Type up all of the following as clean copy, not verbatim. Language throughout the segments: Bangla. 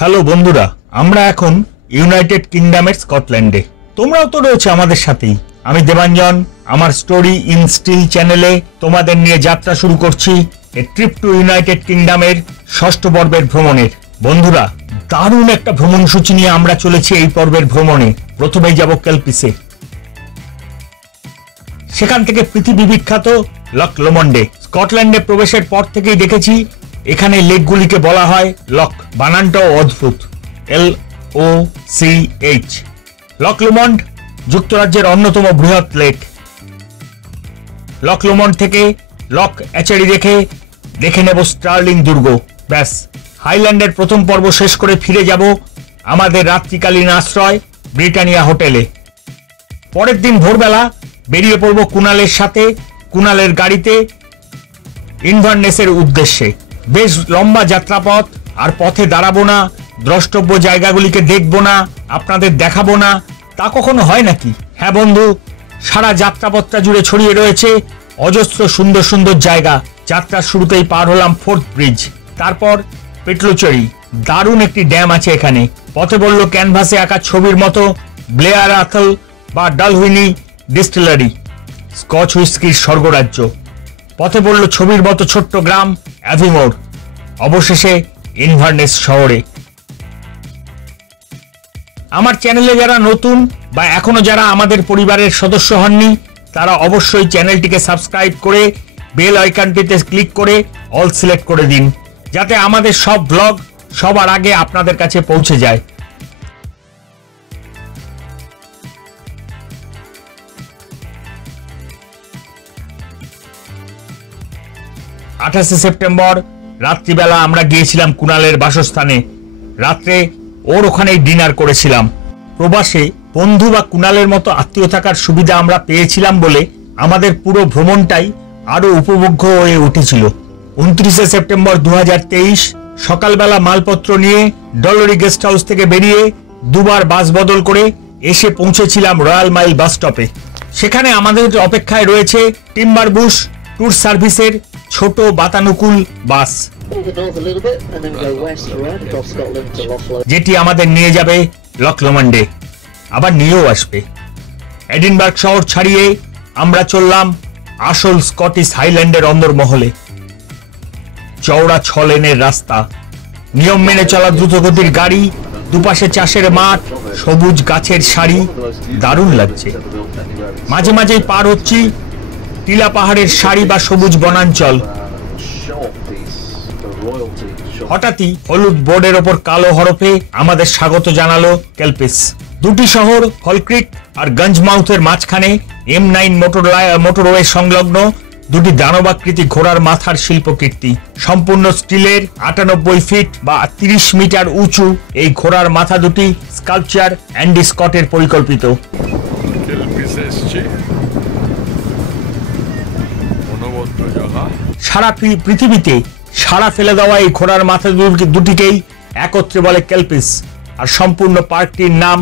হ্যালো বন্ধুরা, আমরা এখন ইউনাইটেড কিংডমের স্কটল্যান্ডে। তোমরাও তো রয়েছে আমাদের সাথেই। আমি দেবাঞ্জন, আমার স্টোরি ইন স্টিল চ্যানেলে তোমাদের নিয়ে যাত্রা শুরু করছি এ ট্রিপ টু ইউনাইটেড কিংডমের 6ষ্ঠ পর্বের ভ্রমণের। বন্ধুরা, দারুণ একটা ভ্রমণ সূচি নিয়ে আমরা চলেছি এই পর্বের ভ্রমণে। প্রথমেই যাব কেলপিসে। সেখান থেকে পৃথিবী বিখ্যাত লক লমন্ডে। স্কটল্যান্ডে প্রবেশের পর থেকেই দেখেছি এখানে লেকগুলিকে বলা হয় লক, বানানটাও অদ্ভুত, LOCH। লক লমন্ড যুক্তরাজ্যের অন্যতম বৃহৎ লেক। লক লমন্ড থেকে লক এচারি দেখে নেব স্টার্লিং দুর্গ। ব্যাস, হাইল্যান্ডের প্রথম পর্ব শেষ করে ফিরে যাব আমাদের রাত্রিকালীন আশ্রয় ব্রিটানিয়া হোটেলে। পরের দিন ভোরবেলা বেরিয়ে পড়ব কুনালের সাথে, কুনালের গাড়িতে ইনভারনেসের উদ্দেশ্যে। বেশ লম্বা যাত্রাপথ, আর পথে দাঁড়াবো না, দ্রষ্টব্য জায়গাগুলিকে দেখবো না, আপনাদের দেখাবো না, তা কখনো হয় নাকি? হ্যাঁ বন্ধু, সারা যাত্রাপথটা জুড়ে ছড়িয়ে রয়েছে অজস্র সুন্দর সুন্দর জায়গা। যাত্রার শুরুতেই পার হলাম ফোর্থ ব্রিজ, তারপর পেটলোচেরি। দারুণ একটি ড্যাম আছে এখানে। পথে বলল ক্যানভাসে আঁকা ছবির মতো ব্লেয়ার আথল বা ডালহুইনি ডিস্টিলারি, স্কচ হুইস্কির স্বর্গরাজ্য। পথে বলল ছবির মতো ছোট্ট গ্রাম অ্যাভিমোর। অবশেষে ইনভারনেস শহরে। আমার চ্যানেলে যারা নতুন বা এখনো যারা আমাদের পরিবারের সদস্য হননি, তারা অবশ্যই চ্যানেলটিকে সাবস্ক্রাইব করে বেল আইকনটিতে ক্লিক করে অল সিলেক্ট করে দিন, যাতে আমাদের সব ব্লগ সবার আগে আপনাদের কাছে পৌঁছে যায়। সেপ্টেম্বর রাত্রিবেলা আমরা গিয়েছিলাম কুনালের বাসস্থানে। রাত্রে ওর ওখানেই ডিনার করেছিলাম। প্রবাসে বন্ধু বা কুনালের মতো আত্মীয় থাকার সুবিধা আমরা পেয়েছিলাম বলে আমাদের পুরো ভ্রমণটাই আরো উপভোগ্য হয়ে উঠেছিল। 29 সেপ্টেম্বর 2023 সকালবেলা মালপত্র নিয়ে ডলরি গেস্ট হাউস থেকে বেরিয়ে দুবার বাস বদল করে এসে পৌঁছেছিলাম রয়্যাল মাইল বাস স্টপে। সেখানে আমাদের অপেক্ষায় রয়েছে টিম্বার বুশ ট্যুর সার্ভিসের ছোট বাতানুকূল বাস, যেটি আমাদের নিয়ে যাবে লক লমন্ডে, আবার নিয়েও আসবে। এডিনবার্গ শহর ছাড়িয়ে আমরা চললাম আসল স্কটিশ হাইল্যান্ডের অন্দরমহলে। চওড়া 6 লেনের রাস্তা, নিয়ম মেনে চলা দ্রুতগতির গাড়ি, দুপাশে চাষের মাঠ, সবুজ গাছের সারি, দারুণ লাগছে। মাঝে মাঝেই পার হচ্ছি টিলা পাহাড়ের সারি বা সবুজ বনাঞ্চল। হঠাৎই হলুদ বোর্ডের ওপর কালো হরফে আমাদের স্বাগত জানালো কেলপিস। দুটি শহর ফলক্রিক আর গঞ্জমাউথের মাঝখানে M9 মোটরওয়ে সংলগ্ন দুটি দানবাকৃতি ঘোড়ার মাথার শিল্পকীর্তি। সম্পূর্ণ স্টিলের 98 ফিট বা 30 মিটার উঁচু এই ঘোড়ার মাথা দুটি স্কাল্পচার অ্যান্ডি স্কটের পরিকল্পিত। সারা পৃথিবীতে সারা ফেলে দেওয়া এই ঘোড়ার মাথা দুটিকেই একত্রে বলে কেলপিস, আর সম্পূর্ণ পার্কটির নাম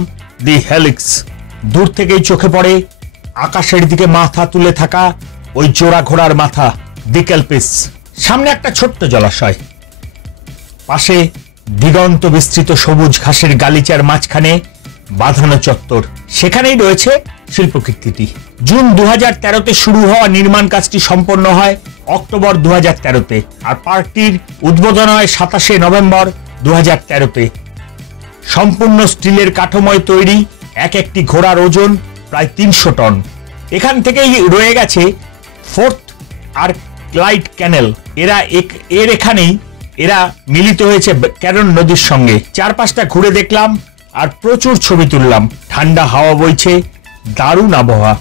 দি হেলিক্স। দূর থেকেই চোখে পড়ে আকাশের দিকে মাথা তুলে থাকা ওই জোড়া ঘোড়ার মাথা, দি কেলপিস। সামনে একটা ছোট্ট জলাশয়, পাশে দিগন্ত বিস্তৃত সবুজ ঘাসের গালিচার মাঝখানে বাঁধানো চত্বর। সেখানেই রয়েছে শিল্পকীর্তিটি। জুন 2013-তে শুরু হওয়া নির্মাণ কাজটি সম্পন্ন হয় অক্টোবর 2013-তে, আর পার্কটির উদ্বোধন হয় 27 নভেম্বর 2013-তে। সম্পূর্ণ স্টিলের কাঠামোয় তৈরি এক একটি ঘোড়ার ওজন প্রায় 300 টন। এখান থেকেই রয়ে গেছে ফোর্থ আর ক্লাইড ক্যানেল। এরা মিলিত হয়েছে ক্যারন নদীর সঙ্গে। চারপাশটা ঘুরে দেখলাম আর প্রচুর ছবি তুললাম। ঠান্ডা হাওয়া বইছে, দারুণ আবহাওয়া।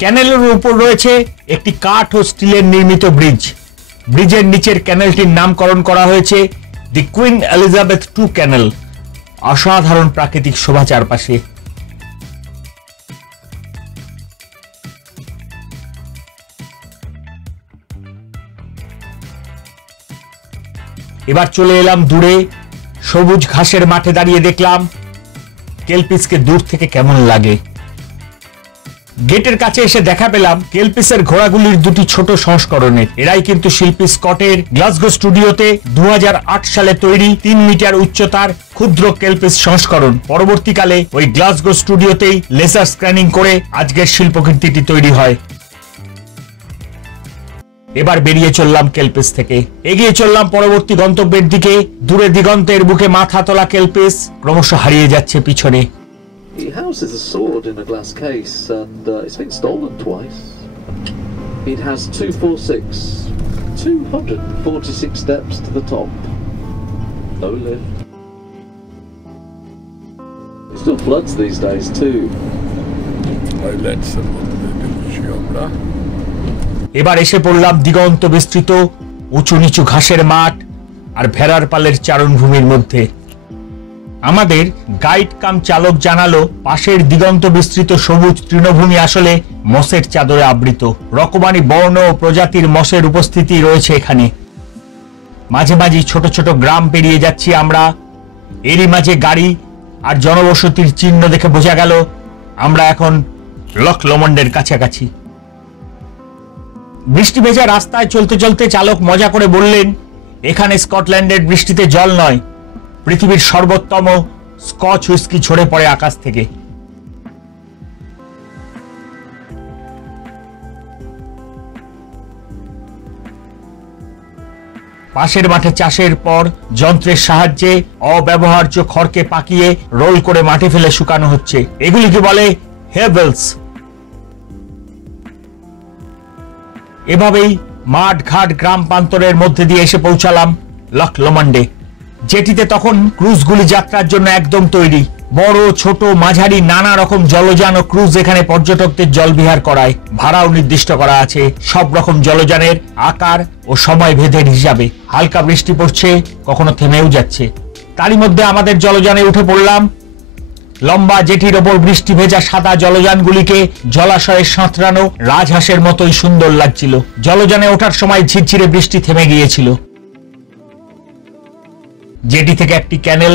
ক্যানেলের উপর রয়েছে একটি কাঠ ও স্টিলের নির্মিত ব্রিজ। ব্রিজের নিচের ক্যানেলটির নামকরণ করা হয়েছে দি কুইন এলিজাবেথ II ক্যানেল। অসাধারণ প্রাকৃতিক শোভা চারপাশে। এবার চলে এলাম দূরে সবুজ ঘাসের মাঠে। দাঁড়িয়ে দেখলাম কেলপিসকে দূর থেকে কেমন লাগে। গেটের কাছে এসে দেখা পেলাম কেলপিসের ঘোড়াগুলির দুটি ছোট সংস্করণের। এরাই কিন্তু শিল্পী স্কটের গ্লাসগো স্টুডিওতে 2008 সালে তৈরি 3 মিটার উচ্চতার ক্ষুদ্র কেলপিস সংস্করণ। পরবর্তীকালে ওই গ্লাসগো স্টুডিওতেই লেজার স্ক্যানিং করে আজকের শিল্পকৃতিটি তৈরি হয়। এবার বেরিয়ে চললাম কেলপিস থেকে, এগিয়ে চললাম পরবর্তী গন্তব্যের দিকে। দূরে দিগন্তের বুকে মাথা তোলা কেলপিস ক্রমশ হারিয়ে যাচ্ছে পিছনে। He houses a sword in a glass case and it's been stolen twice. It has 246 steps to the top. No lift. It still floods these days too. এবার এসে পড়লাম দিগন্ত বিস্তৃত উঁচু নিচু ঘাসের মাঠ আর ভেড়ার পালের চারণভূমির মধ্যে। আমাদের গাইড কাম চালক জানালো পাশের দিগন্ত বিস্তৃত সবুজ তৃণভূমি আসলে মসের চাদরে আবৃত। রকমারি বর্ণ ও প্রজাতির মসের উপস্থিতি রয়েছে এখানে। মাঝে মাঝে ছোট ছোট গ্রাম পেরিয়ে যাচ্ছি আমরা। এরই মাঝে গাড়ি আর জনবসতির চিহ্ন দেখে বোঝা গেল আমরা এখন লক লমন্ডের কাছাকাছি। বৃষ্টি ভেজা রাস্তায় চলতে চলতে চালক মজা করে বললেন, এখানে স্কটল্যান্ডের বৃষ্টিতে জল নয়, পৃথিবীর সর্বোত্তম স্কচ হুইস্কি ঝরে পড়ে আকাশ থেকে। পাশের মাঠে চাষের পর যন্ত্রের সাহায্যে অব্যবহার্য খড়কে পাকিয়ে রোল করে মাঠে ফেলে শুকানো হচ্ছে। এগুলিকে বলে হেভেলস। এভাবেই মাঠ ঘাট গ্রাম প্রান্তরের মধ্যে দিয়ে এসে পৌঁছালাম লক লমন্ডে, যেটিতে তখন ক্রুজগুলি যাত্রার জন্য একদম তৈরি। বড় ছোট মাঝারি নানা রকম জলযান ও ক্রুজ এখানে পর্যটকদের জলবিহার করায়। ভাড়াও নির্দিষ্ট করা আছে সব রকম জলযানের আকার ও সময় ভেদের হিসাবে। হালকা বৃষ্টি পড়ছে, কখনো থেমেও যাচ্ছে। তারই মধ্যে আমাদের জলযানে উঠে পড়লাম। লম্বা জেটির ওপর বৃষ্টি ভেজা সাদা জলযানগুলিকে জলাশয়ে সাঁতরানো রাজহাঁসের মতোই সুন্দর লাগছিল। জলযানে ওঠার সময় ঝিরঝিরে বৃষ্টি থেমে গিয়েছিল। জেটি থেকে একটি ক্যানেল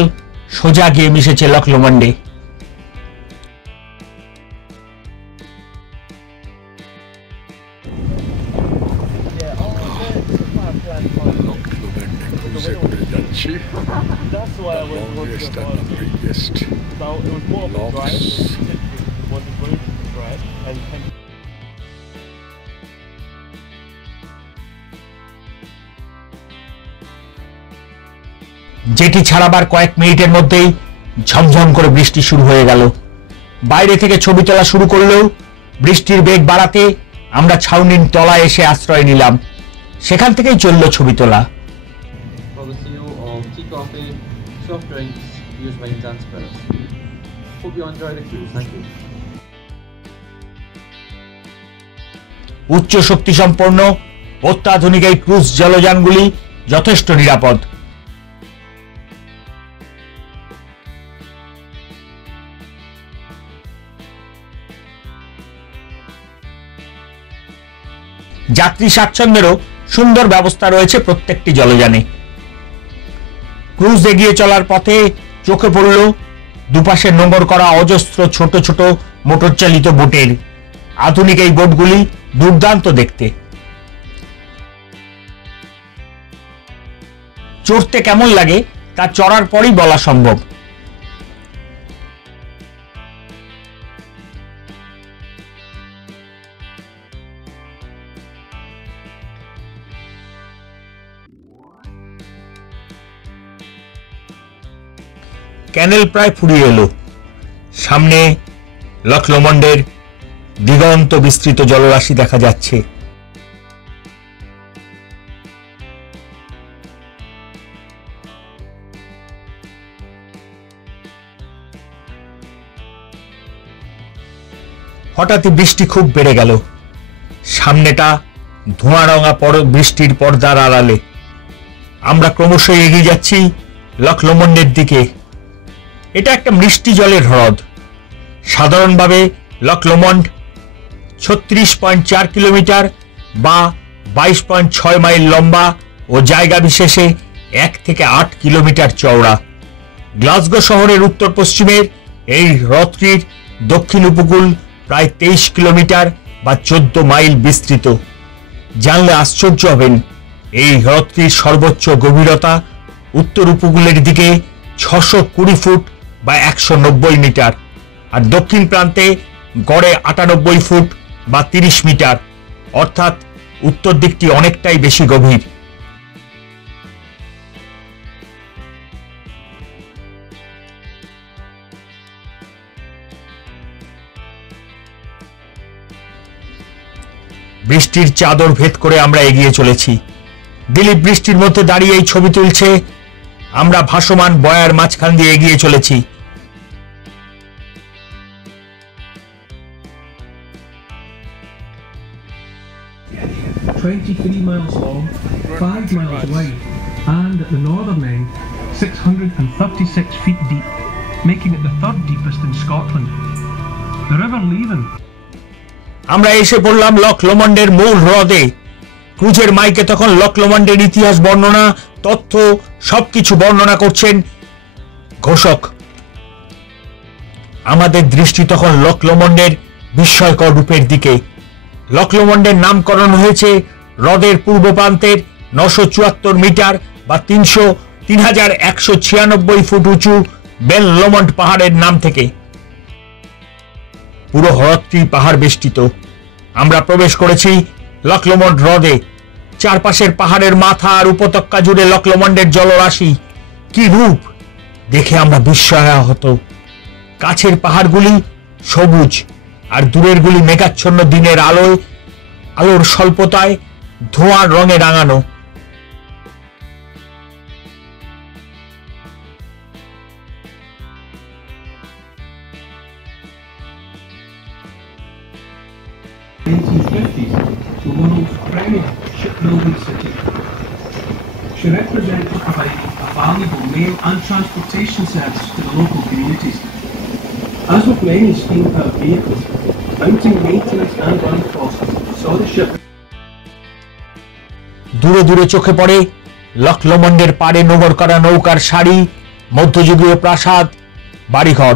সোজা গিয়ে মিশেছে লক লমন্ডে। জেটি ছাড়াবার কয়েক মিনিটের মধ্যেই ঝমঝম করে বৃষ্টি শুরু হয়ে গেল। বাইরে থেকে ছবি তোলা শুরু করলেও বৃষ্টির বেগ বাড়াতে আমরা ছাউনির তলায় এসে আশ্রয় নিলাম। সেখান থেকেই চলল ছবি তোলা। উচ্চ শক্তি সম্পন্ন অত্যাধুনিক এই ক্রুজ জলযানগুলি যথেষ্ট নিরাপদ। যাত্রী স্বাচ্ছন্দ্যেরও সুন্দর ব্যবস্থা রয়েছে প্রত্যেকটি জলযানে। ক্রুজ এগিয়ে চলার পথে চোখে পড়ল দুপাশে নোঙর করা অজস্র ছোট ছোট মোটর চালিত বোটের। আধুনিক এই বোটগুলি দুর্দান্ত দেখতে। চড়তে কেমন লাগে তা চড়ার পরই বলা সম্ভব। ক্যানেল প্রায় ফুরিয়ে এলো। সামনে লক লমন্ডের দিগন্ত বিস্তৃত জলরাশি দেখা যাচ্ছে। হঠাৎই বৃষ্টি খুব বেড়ে গেল। সামনেটা ধোঁয়ারঙা বৃষ্টির পর্দার আড়ালে। আমরা ক্রমশ এগিয়ে যাচ্ছি লক লমন্ডের দিকে। এটা একটা মিষ্টি জলের হ্রদ। সাধারণভাবে লক লমন্ড 36.4 কিলোমিটার বা 22.6 মাইল লম্বা ও জায়গা বিশেষে 1 থেকে 8 কিলোমিটার চওড়া। গ্লাসগো শহরের উত্তর পশ্চিমের এই হ্রদটির দক্ষিণ উপকূল প্রায় 23 কিলোমিটার বা 14 মাইল বিস্তৃত। জানলে আশ্চর্য হবেন, এই হ্রদটির সর্বোচ্চ গভীরতা উত্তর উপকূলের দিকে 620 ফুট বা 190 মিটার, আর দক্ষিণ প্রান্তে গড়ে 98 ফুট বা 30 মিটার, অর্থাৎ উত্তর দিকটি অনেকটাই বেশি গভীর। বৃষ্টির চাদর ভেদ করে আমরা এগিয়ে চলেছি। দিলীপ বৃষ্টির মধ্যে দাঁড়িয়ে এই ছবি তুলছে। আমরা ভাসমান বয়ার মাঝখান দিয়ে এগিয়ে চলেছি। 23 miles long, 5 miles wide, and at the northern end, 636 feet deep, making it the third deepest in Scotland. The River Leven. আমরা এসে পড়লাম লক লমন্ডের মূল হ্রদে। ক্রুজের মাইকে তখন লক লমন্ডের ইতিহাস বর্ণনা, তথ্য সবকিছু বর্ণনা করছেন ঘোষক। আমাদের দৃষ্টি তখন লক লমন্ডের বিস্ময়কর রূপের দিকে। লক লমন্ডের নামকরণ হয়েছে হ্রদের পূর্ব প্রান্তের 974 মিটার বা 3196 ফুট উঁচু বেল লমন্ড পাহাড়ের নাম থেকে। পুরো হ্রদটি পাহাড় বেষ্টিত। আমরা প্রবেশ করেছি লক লমন্ড হ্রদে। চারপাশের পাহাড়ের মাথা আর উপত্যকা জুড়ে লক লমন্ডের জলরাশি, কি রূপ দেখে আমরা বিস্ময়াহত। কাছের পাহাড়গুলি সবুজ আর দূরেরগুলি মেঘাচ্ছন্ন দিনের আলোর স্বল্পতায় ধোঁয়ার রঙে রাঙানো। The world's premier shipbuilding city. She represents and provides a valuable mail and transportation service to the local communities. As with many steam-powered vehicles, mounting maintenance and running costs saw the ship. দূরে দূরে চোখে পড়ে লক লমন্ডের পাড়ে নোঙর করা নৌকার সারি, মধ্যযুগীয় প্রাসাদ, বাড়িঘর।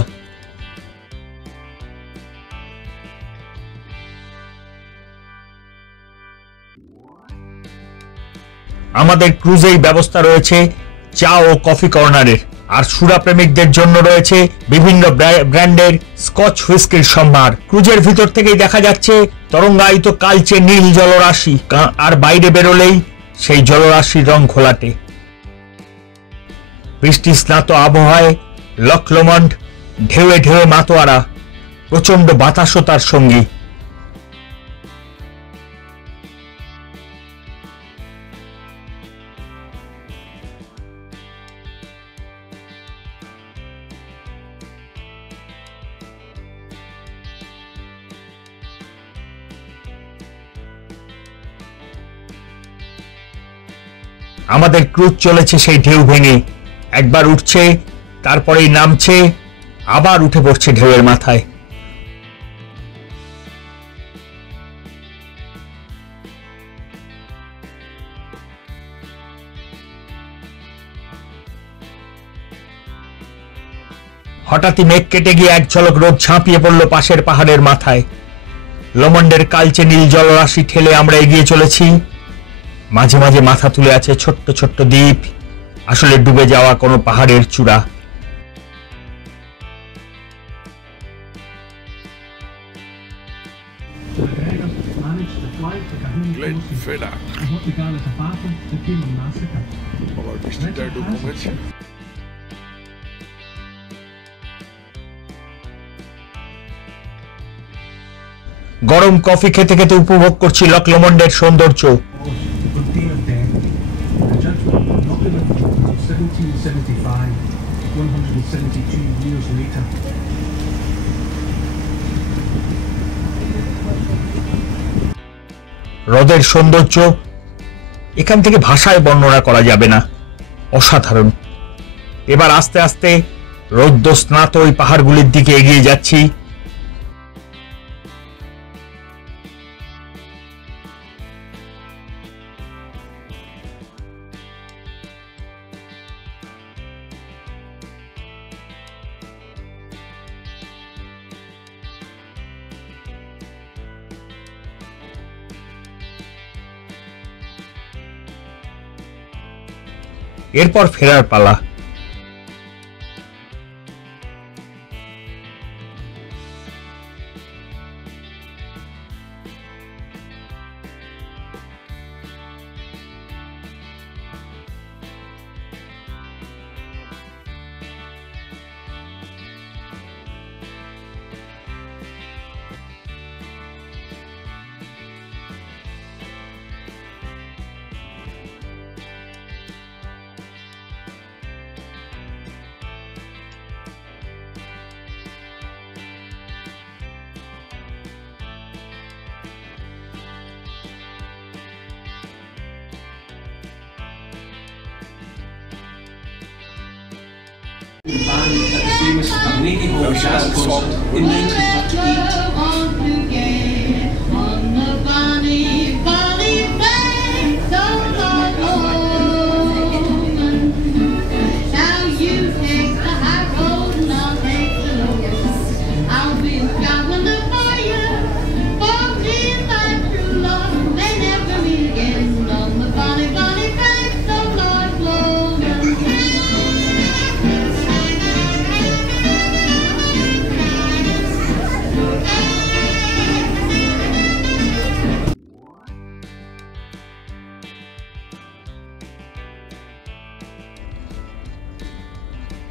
আমাদের ক্রুজেই ব্যবস্থা রয়েছে চা ও কফি কর্নারের, আর সুরা প্রেমিকদের জন্য রয়েছে বিভিন্ন ব্র্যান্ডের স্কচ হুইস্কির সম্ভার। ক্রুজের ভিতর থেকেই দেখা যাচ্ছে তরঙ্গায়িত কালচে নীল জলরাশি, আর বাইরে বেরোলেই সেই জলরাশির রং ঘোলাটে। বৃষ্টি স্নাত আবহাওয়ায় লক লমন্ড ঢেউয়ে ঢেউয়ে মাতোয়ারা, প্রচন্ড বাতাসও তার সঙ্গী। আমাদের ক্রুজ চলেছে সেই ঢেউ ভেঙে, একবার উঠছে, তারপরেই নামছে, আবার উঠে পড়ছে ঢেউয়ের মাথায়। হঠাৎই মেঘ কেটে গিয়ে এক ঝলক রোদ ঝাঁপিয়ে পড়ল পাশের পাহাড়ের মাথায়। লমন্ডের কালচে নীল জলরাশি ঠেলে আমরা এগিয়ে চলেছি। মাঝে মাঝে মাথা তুলে আছে ছোট্ট ছোট্ট দ্বীপ, আসলে ডুবে যাওয়া কোনো পাহাড়ের চূড়া। গরম কফি খেতে খেতে উপভোগ করছি লক লমন্ডের সৌন্দর্য। হ্রদের সৌন্দর্য এখান থেকে ভাষায় বর্ণনা করা যাবে না, অসাধারণ। এবার আস্তে আস্তে রৌদ্র স্নাত ওই পাহাড়গুলির দিকে এগিয়ে যাচ্ছি। এরপর ফেরার পালা। Band at the famous Carnegie Hall jazz concert in 1938.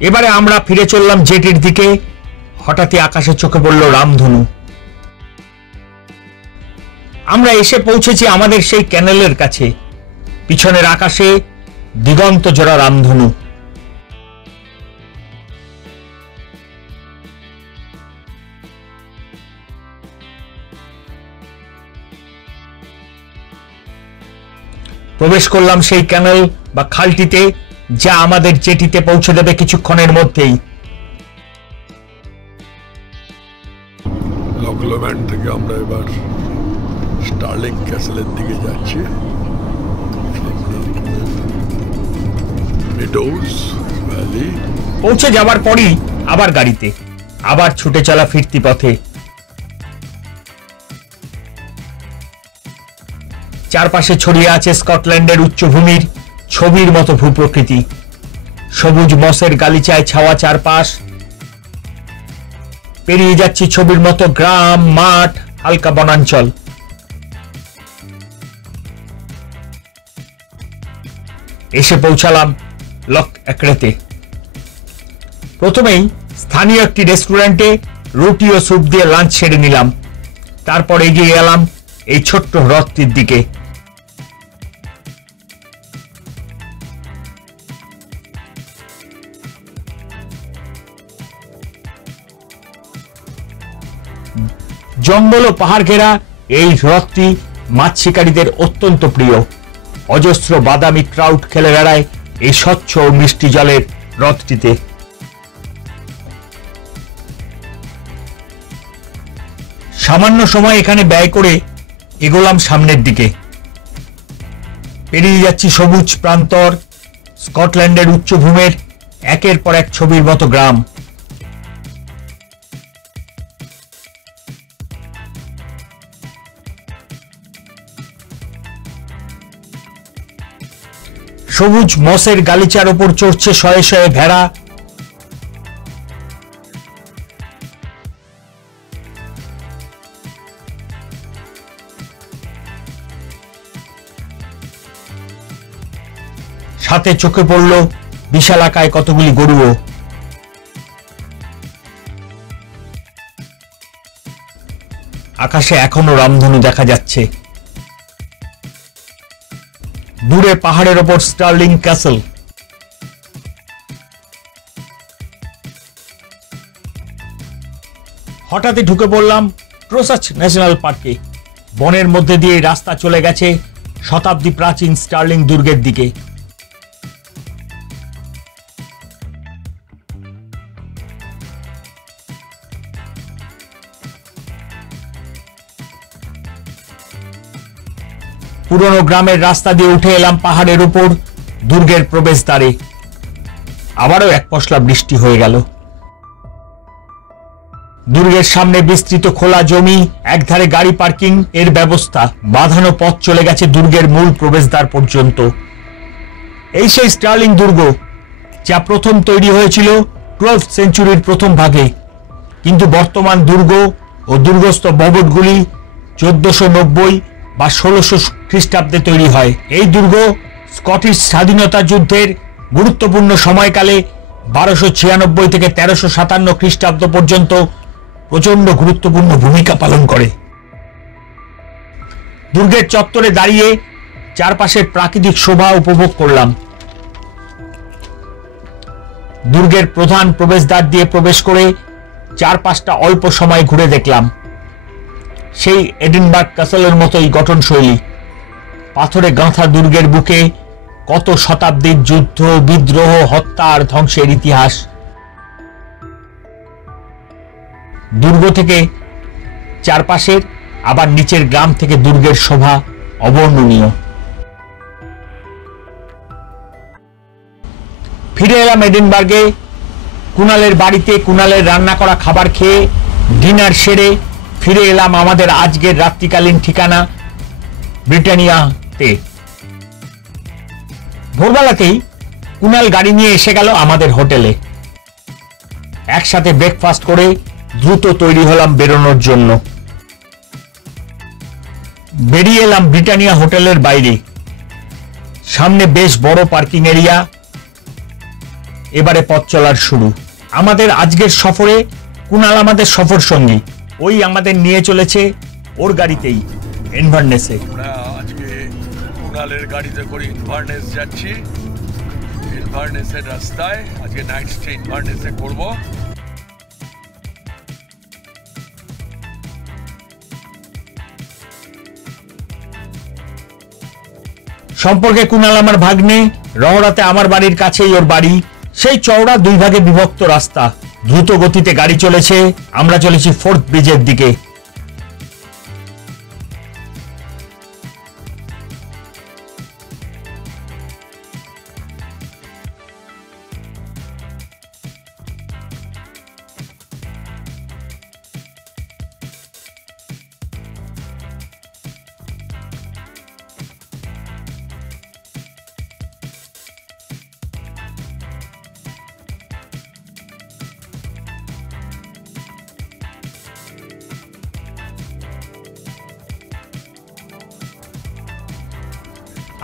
এবারে আমরা ফিরে চললাম জেটির দিকে। হঠাৎই আকাশে চোখে পড়ল রামধনু। আমরা এসে পৌঁছেছি আমাদের সেই ক্যানেলের কাছে। পিছনের আকাশে দিগন্ত জোড়া রামধনু। প্রবেশ করলাম সেই ক্যানেল বা খালটিতে, যা আমাদের জেটিতে পৌঁছে দেবে কিছুক্ষণের মধ্যেই। লকল্যান্ড থেকে আমরা এবার স্টার্লিং ক্যাসেলের দিকে যাচ্ছি। মেডোজ ভ্যালি পৌঁছে যাবার পরই আবার গাড়িতে, আবার ছুটে চলা ফিরতি পথে। চারপাশে ছড়িয়ে আছে স্কটল্যান্ডের উচ্চভূমির ছবির মতো ভূপ্রকৃতি। সবুজ মসের গালিচায় ছাওয়া চারপাশ। পেরিয়ে যাচ্ছি ছবির মতো গ্রাম, মাঠ, হালকা বনাঞ্চল। এসে পৌঁছালাম লক একড়েতে। প্রথমেই স্থানীয় একটি রেস্টুরেন্টে রুটি ও স্যুপ দিয়ে লাঞ্চ সেরে নিলাম। তারপর এগিয়ে এলাম এই ছোট্ট হ্রদটির দিকে। জঙ্গল ও পাহাড় ঘেরা এই হ্রদটি মাছ শিকারীদের অত্যন্ত প্রিয়। অজস্র বাদামি ট্রাউট খেলে বেড়ায় এই স্বচ্ছ ও মিষ্টি জলের হ্রদটিতে। সামান্য সময় এখানে ব্যয় করে এগোলাম সামনের দিকে। পেরিয়ে যাচ্ছি সবুজ প্রান্তর, স্কটল্যান্ডের উচ্চভূমির একের পর এক ছবির মতো গ্রাম। সবুজ মসের গালিচার ওপর চড়ছে শয়ে শয়ে ভেড়া। সাথে চোখে পড়ল বিশালাকায় কতগুলি গরুও। আকাশে এখনো রামধনু দেখা যাচ্ছে। দূরে পাহাড়ের ওপর স্টার্লিং ক্যাসেল। হঠাৎই ঢুকে পড়লাম ট্রোসাচ ন্যাশনাল পার্কে। বনের মধ্যে দিয়ে রাস্তা চলে গেছে শতাব্দী প্রাচীন স্টার্লিং দুর্গের দিকে। পুরনো গ্রামের রাস্তা দিয়ে উঠে এলাম পাহাড়ের উপর দুর্গের প্রবেশদ্বারে। আবারও এক পশলা বৃষ্টি হয়ে গেল। দুর্গের সামনে বিস্তৃত খোলা জমি, একধারে গাড়ি পার্কিং এর ব্যবস্থা। বাঁধানো পথ চলে গেছে দুর্গের মূল প্রবেশদ্বার পর্যন্ত। এই সেই স্টার্লিং দুর্গ, যা প্রথম তৈরি হয়েছিল 12th সেঞ্চুরির প্রথম ভাগে, কিন্তু বর্তমান দুর্গ ও দুর্গস্থ ভবনগুলি 1490 বা 1600 খ্রিস্টাব্দে তৈরি হয়। এই দুর্গ স্কটিশ স্বাধীনতা যুদ্ধের গুরুত্বপূর্ণ সময়কালে 1296 থেকে 1357 খ্রিস্টাব্দ পর্যন্ত প্রচন্ড গুরুত্বপূর্ণ ভূমিকা পালন করে। দুর্গের চত্বরে দাঁড়িয়ে চারপাশের প্রাকৃতিক শোভা উপভোগ করলাম। দুর্গের প্রধান প্রবেশদ্বার দিয়ে প্রবেশ করে চারপাশটা অল্প সময় ঘুরে দেখলাম। সেই এডিনবার্গ ক্যাসেলের মতোই গঠনশৈলী, পাথরে গাঁথা দুর্গের বুকে কত শতাব্দীর যুদ্ধ, বিদ্রোহ, হত্যা আর ধ্বংসের ইতিহাস। দুর্গ থেকে চারপাশের আবার নিচের গ্রাম থেকে দুর্গের শোভা অবর্ণনীয়। ফিরে এলাম এডিনবার্গে। কুনালের বাড়িতে কুনালের রান্না করা খাবার খেয়ে ডিনার সেরে ফিরে এলাম আমাদের আজকের রাত্রিকালীন ঠিকানা ব্রিটানিয়াতে। ভোরবেলাতেই কুনাল গাড়ি নিয়ে এসে গেল আমাদের হোটেলে। একসাথে ব্রেকফাস্ট করে দ্রুত তৈরি হলাম বেরোনোর জন্য। বেরিয়ে এলাম ব্রিটানিয়া হোটেলের বাইরে। সামনে বেশ বড় পার্কিং এরিয়া। এবারে পথ চলার শুরু। আমাদের আজকের সফরে কুনাল আমাদের সফর সঙ্গী, ওই আমাদের নিয়ে চলেছে ওর গাড়িতেই ইনভারনেসে। আমরা আজকে কুনালের গাড়িতে করে ইনভারনেস যাচ্ছি। ইনভারনেসের রাস্তায় আজকে নাইট স্টে ইনভারনেসে করব। সম্পর্কে কুনাল আমার ভাগ্নে, রহরাতে আমার বাড়ির কাছেই ওর বাড়ি। সেই চওড়া দুই ভাগে বিভক্ত রাস্তা। দ্রুত গতিতে গাড়ি চলেছে। আমরা চলেছি 4th ব্রিজের দিকে।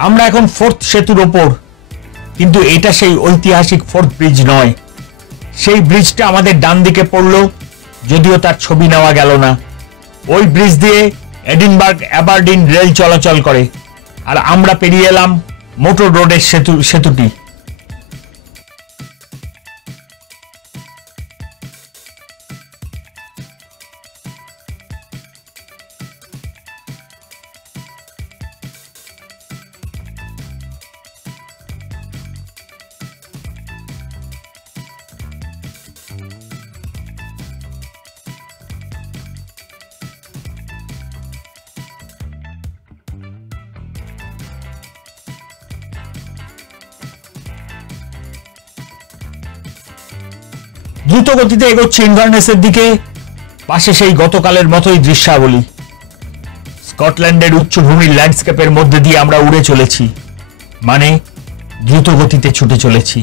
আমরা এখন 4th সেতুর ওপর, কিন্তু এটা সেই ঐতিহাসিক 4th ব্রিজ নয়। সেই ব্রিজটা আমাদের ডান দিকে পড়লো, যদিও তার ছবি নেওয়া গেল না। ওই ব্রিজ দিয়ে এডিনবার্গ অ্যাবারডিন রেল চলাচল করে, আর আমরা পেরিয়ে এলাম মোটর রোডের সেতুটি। দ্রুত গতিতে এগোচ্ছে ইনভারনেসের দিকে। পাশে সেই গতকালের মতোই দৃশ্যাবলী। স্কটল্যান্ডের উচ্চভূমির ল্যান্ডস্কেপের মধ্যে দিয়ে আমরা উড়ে চলেছি, মানে দ্রুত গতিতে ছুটে চলেছি।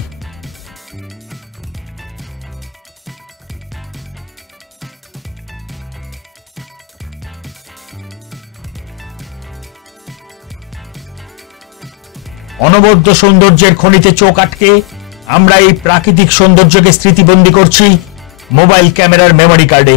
অনবদ্য সৌন্দর্যের খনিতে চোখ আটকে আমরা এই প্রাকৃতিক সৌন্দর্যকে স্মৃতিবন্দী করছি মোবাইল ক্যামেরার মেমোরি কার্ডে।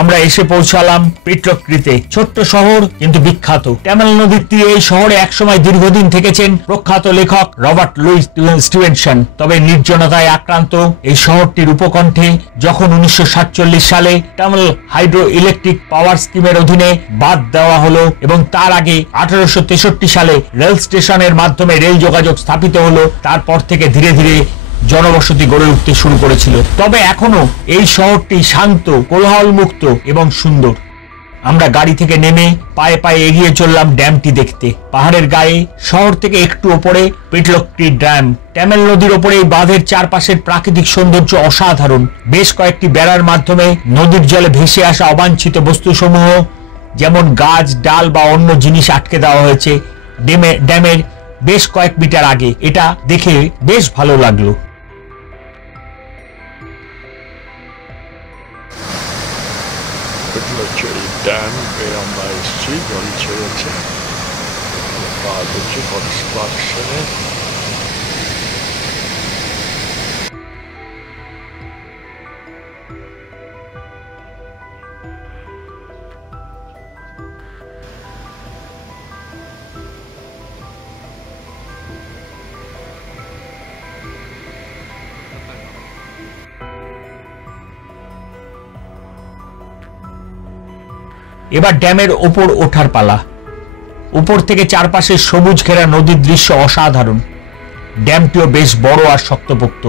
আমরা এসে পৌঁছালাম পিটলক্রিতে। ছোট্ট শহর কিন্তু বিখ্যাত। ট্যামেল নদীর তীরে এই শহরে একসময় দীর্ঘদিন থেকেছেন প্রখ্যাত লেখক রবার্ট লুইস স্টিভেনসন। তবে নির্জনতায় আক্রান্ত এই শহরটির উপকণ্ঠে যখন 1947 সালে ট্যামেল হাইড্রো ইলেকট্রিক পাওয়ার স্কিমের অধীনে বাঁধ দেওয়া হলো এবং তার আগে 1863 সালে রেল স্টেশনের মাধ্যমে রেল যোগাযোগ স্থাপিত হলো, তারপর থেকে ধীরে ধীরে জনবসতি গড়ে উঠতে শুরু করেছিল। তবে এখনো এই শহরটি শান্ত, কোলাহল মুক্ত এবং সুন্দর। আমরা গাড়ি থেকে নেমে পায়ে পায়ে এগিয়ে চললাম ড্যামটি দেখতে। পাহাড়ের গায়ে শহর থেকে একটু ওপরে পিটলক্রি ড্যাম। ট্যামেল নদীর ওপরে এই বাঁধের চারপাশের প্রাকৃতিক সৌন্দর্য অসাধারণ। বেশ কয়েকটি বেড়ার মাধ্যমে নদীর জলে ভেসে আসা অবাঞ্ছিত বস্তুসমূহ যেমন গাছ, ডাল বা অন্য জিনিস আটকে দেওয়া হয়েছে ড্যামের বেশ কয়েক মিটার আগে। এটা দেখে বেশ ভালো লাগলো। ড্যাম আমরা এসেছি, জল ছেড়েছে, কাজ হচ্ছে কনস্ট্রাকশনে। এবার ড্যামের ওপর ওঠার পালা। উপর থেকে চারপাশে সবুজ ঘেরা নদীর দৃশ্য অসাধারণ। ড্যামটিও বেশ বড় আর শক্তপোক্ত।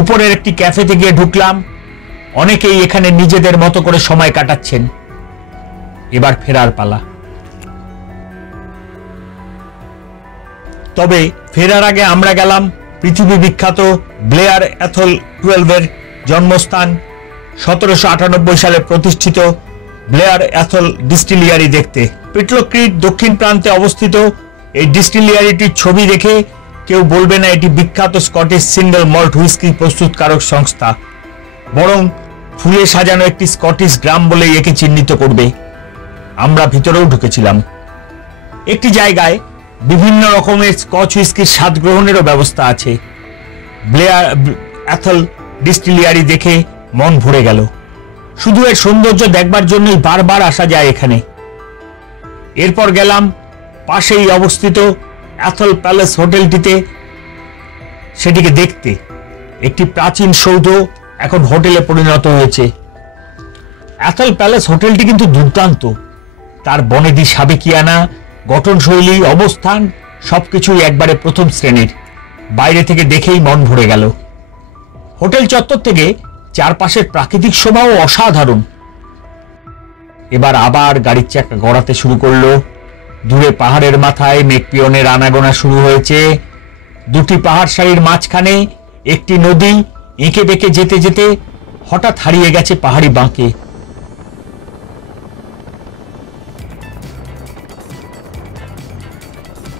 উপরের একটি ক্যাফেতে গিয়ে ঢুকলাম। অনেকেই এখানে নিজেদের মতো করে সময় কাটাচ্ছেন। এবার ফেরার পালা। তবে ফেরার আগে আমরা গেলাম পৃথিবী বিখ্যাত ব্লেয়ার অ্যাথল 12 এর জন্মস্থান 1798 সালে প্রতিষ্ঠিত ব্লেয়ার অ্যাথল ডিস্টিলিয়ারি দেখতে। পিটলক্রির দক্ষিণ প্রান্তে অবস্থিত এই ডিস্টিলিয়ারিটির ছবি দেখে কেউ বলবে না এটি বিখ্যাত স্কটিশ সিঙ্গেল মল্ট হুইস্কি প্রস্তুতকারক সংস্থা, বরং ফুলে সাজানো একটি স্কটিশ গ্রাম বলেই একে চিহ্নিত করবে। আমরা ভিতরেও ঢুকেছিলাম। একটি জায়গায় বিভিন্ন রকমের স্কচ হুইস্কির স্বাদ গ্রহণেরও ব্যবস্থা আছে। ব্লেয়ার অ্যাথল ডিস্টিলিয়ারি দেখে মন ভরে গেল। শুধু এর সৌন্দর্য দেখবার জন্যই বারবার আসা যায় এখানে। এরপর গেলাম পাশেই অবস্থিত অ্যাথল প্যালেস হোটেলটিতে, সেটিকে দেখতে। একটি প্রাচীন সৌধ এখন হোটেলে পরিণত হয়েছে। অ্যাথল প্যালেস হোটেলটি কিন্তু দুর্দান্ত। তার বনেদি সাবেকিয়ানা গঠনশৈলী, অবস্থান সবকিছুই একবারে প্রথম শ্রেণীর। বাইরে থেকে দেখেই মন ভরে গেল। হোটেল চত্বর থেকে চারপাশের প্রাকৃতিক শোভাও অসাধারণ। এবার আবার গাড়ির চাকা গড়াতে শুরু করলো। দূরে পাহাড়ের মাথায় মেকপিয়নের আনাগোনা শুরু হয়েছে। দুটি পাহাড় সারির মাঝখানে একটি নদী এঁকে বেঁকে যেতে যেতে হঠাৎ হারিয়ে গেছে পাহাড়ি বাঁকে।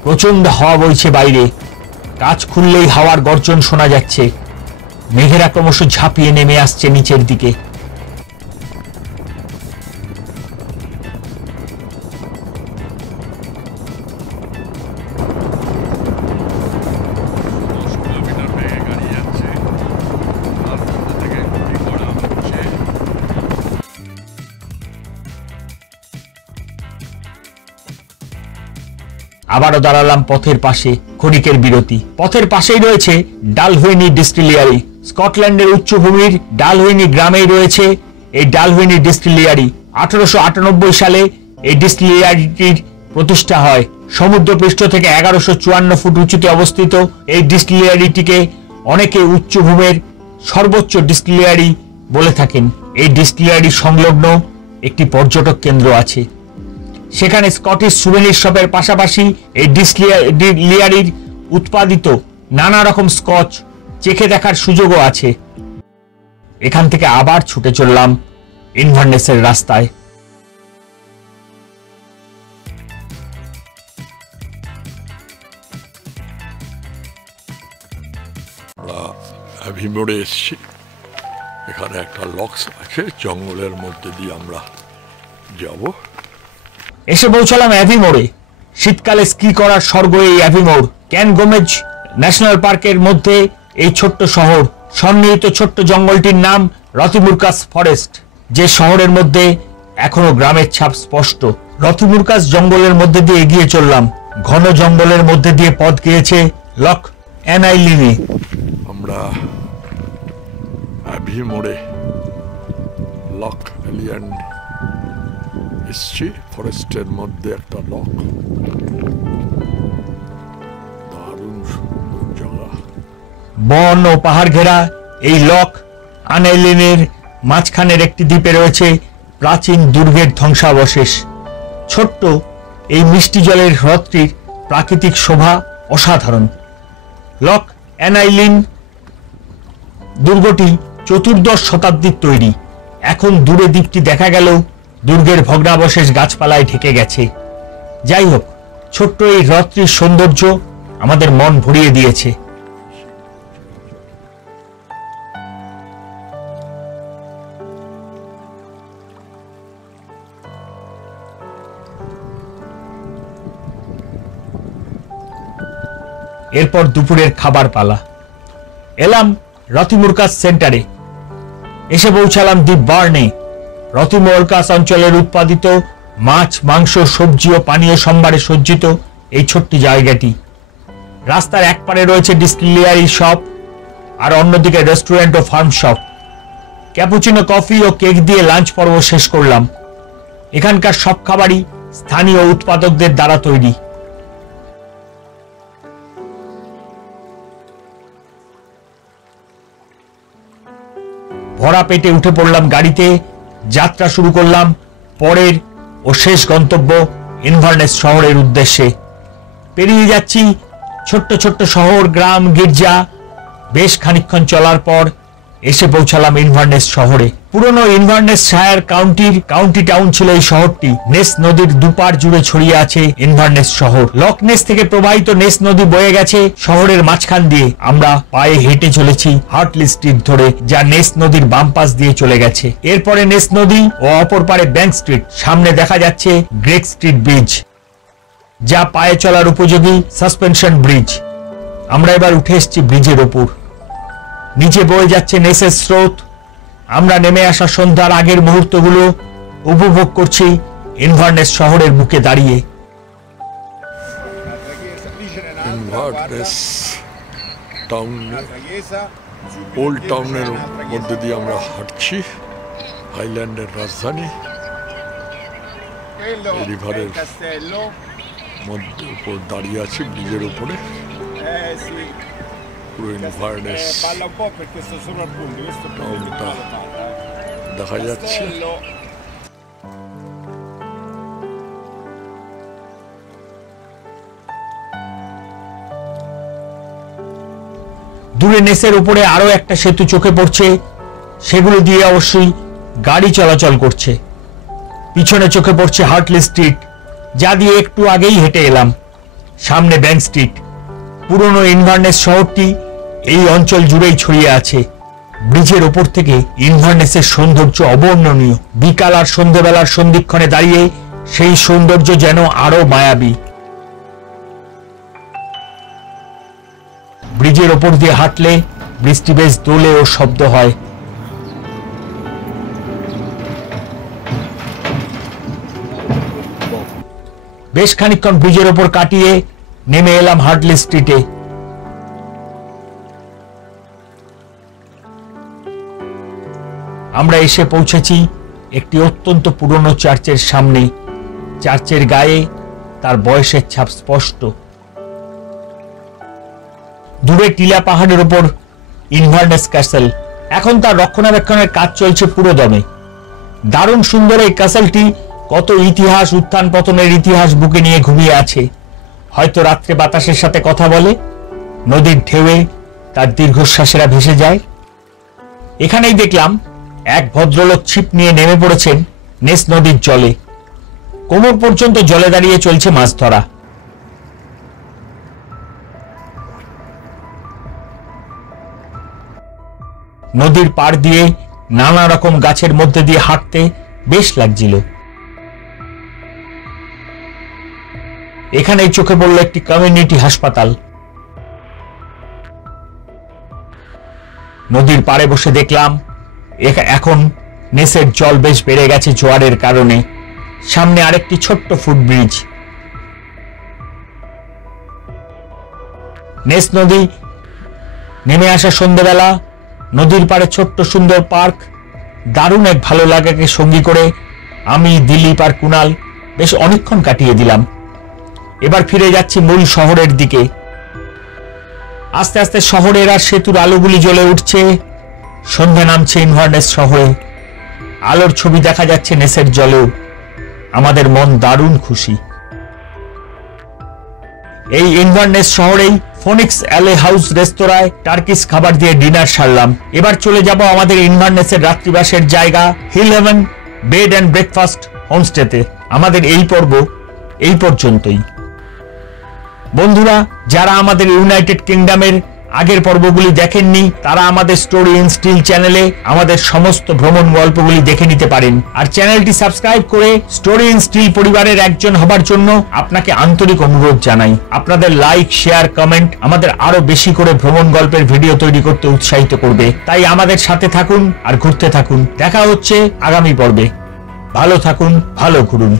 প্রচন্ড হাওয়া বইছে বাইরে। কাঁচ খুললেই হাওয়ার গর্জন শোনা যাচ্ছে। মেঘেরা ক্রমশ ঝাঁপিয়ে নেমে আসছে নিচের দিকে। আবারও দাঁড়ালাম পথের পাশে। ক্ষণিকের বিরতি। পথের পাশেই রয়েছে ডালহুইনি ডিস্টিলিয়ারি। স্কটল্যান্ডের উচ্চভূমির ডালহুইনি গ্রামেই রয়েছে এই ডালহুইনি ডিস্টিলিয়ারি। 1898 সালে এই ডিস্টিলিয়ারিটির প্রতিষ্ঠা হয়। সমুদ্রপৃষ্ঠ থেকে 1154 ফুট উঁচুতে অবস্থিত এই ডিস্টিলিয়ারিটিকে অনেকে উচ্চভূমির সর্বোচ্চ ডিস্টিলিয়ারি বলে থাকেন। এই ডিস্টিলিয়ারি সংলগ্ন একটি পর্যটক কেন্দ্র আছে। সেখানে স্কটিশ সুভেনির শপের পাশাপাশি এই ডিস্টিলিয়ারির উৎপাদিত নানা রকম স্কচ চেখে দেখার সুযোগও আছে। এখান থেকে আবার ছুটে চললাম ইনভারনেসের রাস্তায়। মোড়ে এসছি। এখানে একটা লক্স আছে, জঙ্গলের মধ্যে দিয়ে আমরা যাব। এসে পৌঁছলাম অ্যাভি মোড়ে। শীতকালে স্কি করার স্বর্গ এই অ্যাভিমোর। ক্যান গোমেজ ন্যাশনাল পার্কের মধ্যে এই ছোট্ট শহর, সন্নিহিত ছোট্ট জঙ্গলটির নাম রথিমুরকাস ফরেস্ট, যে শহরের মধ্যে এখনো গ্রামের ছাপ স্পষ্ট। রথিমুরকাস জঙ্গলের মধ্যে দিয়ে এগিয়ে চললাম। ঘন জঙ্গলের মধ্যে দিয়ে পথ গিয়েছে লক অ্যানাইলিনে। আমরা অ্যাভিমোরে লক এলিয়ান এসছি। ফরেস্টের মধ্যে একটা লক, দারুণ সুন্দর জায়গা। বন ও পাহাড় ঘেরা এই লক অ্যানাইলিনের মাঝখানের একটি দ্বীপে রয়েছে প্রাচীন দুর্গের ধ্বংসাবশেষ। ছোট্ট এই মিষ্টি জলের হ্রদটির প্রাকৃতিক শোভা অসাধারণ। লক অ্যানাইলিন দুর্গটি 14শ শতাব্দীর তৈরি। এখন দূরে দ্বীপটি দেখা গেলেও দুর্গের ভগ্নাবশেষ গাছপালায় ঢেকে গেছে। যাই হোক, ছোট্ট এই হ্রদটির সৌন্দর্য আমাদের মন ভরিয়ে দিয়েছে। এরপর দুপুরের খাবার পালা। এলাম রথিমুরকাস সেন্টারে। এসে পৌঁছালাম দ্বীপ বার্নে। রথিমুরকাস অঞ্চলের উৎপাদিত মাছ, মাংস, সবজি ও পানীয় সম্ভারে সজ্জিত এই ছোট্ট জায়গাটি। রাস্তার এক পারে রয়েছে ডিস্টিলারি শপ, আর অন্যদিকে রেস্টুরেন্ট ও ফার্ম শপ। ক্যাপুচিনো কফি ও কেক দিয়ে লাঞ্চ পর্ব শেষ করলাম। এখানকার সব খাবারই স্থানীয় উৎপাদকদের দ্বারা তৈরি। ভরা পেটে উঠে পড়লাম গাড়িতে। যাত্রা শুরু করলাম পরের ও শেষ গন্তব্য ইনভারনেস শহরের উদ্দেশ্যে। পেরিয়ে যাচ্ছি ছোট্ট ছোট্ট শহর, গ্রাম, গির্জা। বেশ খানিকক্ষণ চলার পর এসে পৌঁছালাম ইনভারনেস শহরে। পুরনো ইনভারনেস শায়ার কাউন্টি টাউন ছিল এই শহরটি। নেস নদীর দুপার জুড়ে ছড়িয়ে আছে ইনভারনেস শহর। লক নেস থেকে প্রবাহিত নেস নদী বয়ে গেছে শহরের মাঝখান দিয়ে। আমরা পায়ে হেঁটে চলেছি হার্টলি স্ট্রিট ধরে, যা নেস নদীর বাম পাশ দিয়ে চলে গেছে। এরপরে নেস নদী ও অপর পারে ব্যাংক স্ট্রিট। সামনে দেখা যাচ্ছে গ্রেগ স্ট্রিট ব্রিজ, যা পায়ে চলার উপযোগী সাসপেনশন ব্রিজ। আমরা এবার উঠে এসেছি ব্রিজের ওপর। নিচে বয়ে যাচ্ছে নেসের স্রোত। আমরা নেমে আসা সন্ধ্যার আগের মুহূর্তগুলো উপভোগ করছি ইনভারনেস শহরের বুকে দাঁড়িয়ে। ইনভারনেস টাউন, ওল্ড টাউনের মধ্যে দিয়ে আমরা হাঁটছি। হাইল্যান্ডের রাজধানী রিভারের মধ্যে উপর দাঁড়িয়ে আছি, ব্রিজের উপরে। পুরো ইনভারনেস টাউনটা দেখা যাচ্ছে। দূরে নেসের উপরে আরো একটা সেতু চোখে পড়ছে। সেগুলো দিয়ে অবশ্যই গাড়ি চলাচল করছে। পিছনে চোখে পড়ছে হার্টলি স্ট্রিট, যা দিয়ে একটু আগেই হেঁটে এলাম। সামনে ব্যাংক স্ট্রিট। পুরনো ইনভারনেস শহরটি এই অঞ্চল জুড়েই ছড়িয়ে আছে। ব্রিজের ওপর থেকে ইনভারনেসের সৌন্দর্য অবর্ণনীয়। বিকাল আর সন্ধ্যেবেলার সন্ধিক্ষণে দাঁড়িয়ে সেই সৌন্দর্য যেন আরো মায়াবী। ব্রিজের ওপর দিয়ে হাঁটলে বৃষ্টি বেশ দোলে ও শব্দ হয়। বেশ খানিকক্ষণ ব্রিজের ওপর কাটিয়ে নেমে এলাম হার্টলি স্ট্রিটে। আমরা এসে পৌঁছেছি একটি অত্যন্ত পুরনো চার্চের সামনে। চার্চের গায়ে তার বয়সের ছাপ স্পষ্ট। দূরে টিলা পাহাড়ের উপর ইনভারনেস ক্যাসেল। এখন তার রক্ষণাবেক্ষণের কাজ চলছে পুরো দমে। দারুণ সুন্দর এই ক্যাসেলটি কত ইতিহাস, উত্থান পতনের ইতিহাস বুকে নিয়ে ঘুমিয়ে আছে। হয়তো রাত্রে বাতাসের সাথে কথা বলে, নদীর ঢেউয়ে তার দীর্ঘশ্বাসেরা ভেসে যায়। এখানেই দেখলাম এক ভদ্রলোক ছিপ নিয়ে নেমে পড়েছেন নেস নদীর জলে। কোমর পর্যন্ত জলে দাঁড়িয়ে চলছে মাছ ধরা। নদীর পাড় দিয়ে নানা রকম গাছের মধ্যে দিয়ে হাঁটতে বেশ লাগছিল। এখানেই চোখে পড়ল একটি কমিউনিটি হাসপাতাল। নদীর পাড়ে বসে দেখলাম এখন নেসের জল বেশ বেড়ে গেছে জোয়ারের কারণে। সামনে আরেকটি ছোট্ট ফুটব্রিজ। নেস নদী নেমে আসা সন্ধ্যেবেলা, নদীর পাড়ে ছোট্ট সুন্দর পার্ক, দারুণ এক ভালো লাগাকে সঙ্গী করে আমি, দিলীপ আর কুণাল বেশ অনেকক্ষণ কাটিয়ে দিলাম। এবার ফিরে যাচ্ছি মূল শহরের দিকে। আস্তে আস্তে শহরের আর সেতুর আলোগুলি জ্বলে উঠছে। সন্ধ্যা নামছে ইনভারনেস শহরে। আলোর ছবি দেখা যাচ্ছে নেসের জলেও। আমাদের মন দারুণ খুশি। এই ইনভারনেস শহরেই ফোনিক্স অ্যালে হাউস রেস্তোরাঁয় টার্কিশ খাবার দিয়ে ডিনার সারলাম। এবার চলে যাব আমাদের ইনভারনেসের রাত্রিবাসের জায়গা hill heaven bed and breakfast হোমস্টেতে। আমাদের এই পর্ব এই পর্যন্তই। বন্ধুরা, যারা আমাদের ইউনাইটেড কিংডমের আগের পর্বগুলি দেখেননি তারা আমাদের স্টোরি ইন স্টিল চ্যানেলে আমাদের সমস্ত ভ্রমণ গল্পগুলি দেখে নিতে পারেন। আর চ্যানেলটি সাবস্ক্রাইব করে স্টোরি ইন স্টিল পরিবারের একজন হবার জন্য আপনাকে আন্তরিক অনুরোধ জানাই। আপনাদের লাইক, শেয়ার, কমেন্ট আমাদের আরো বেশি করে ভ্রমণ গল্পের ভিডিও তৈরি করতে উৎসাহিত করবে। তাই আমাদের সাথে থাকুন আর ঘুরতে থাকুন। দেখা হচ্ছে আগামী পর্বে। ভালো থাকুন, ভালো ঘুরুন।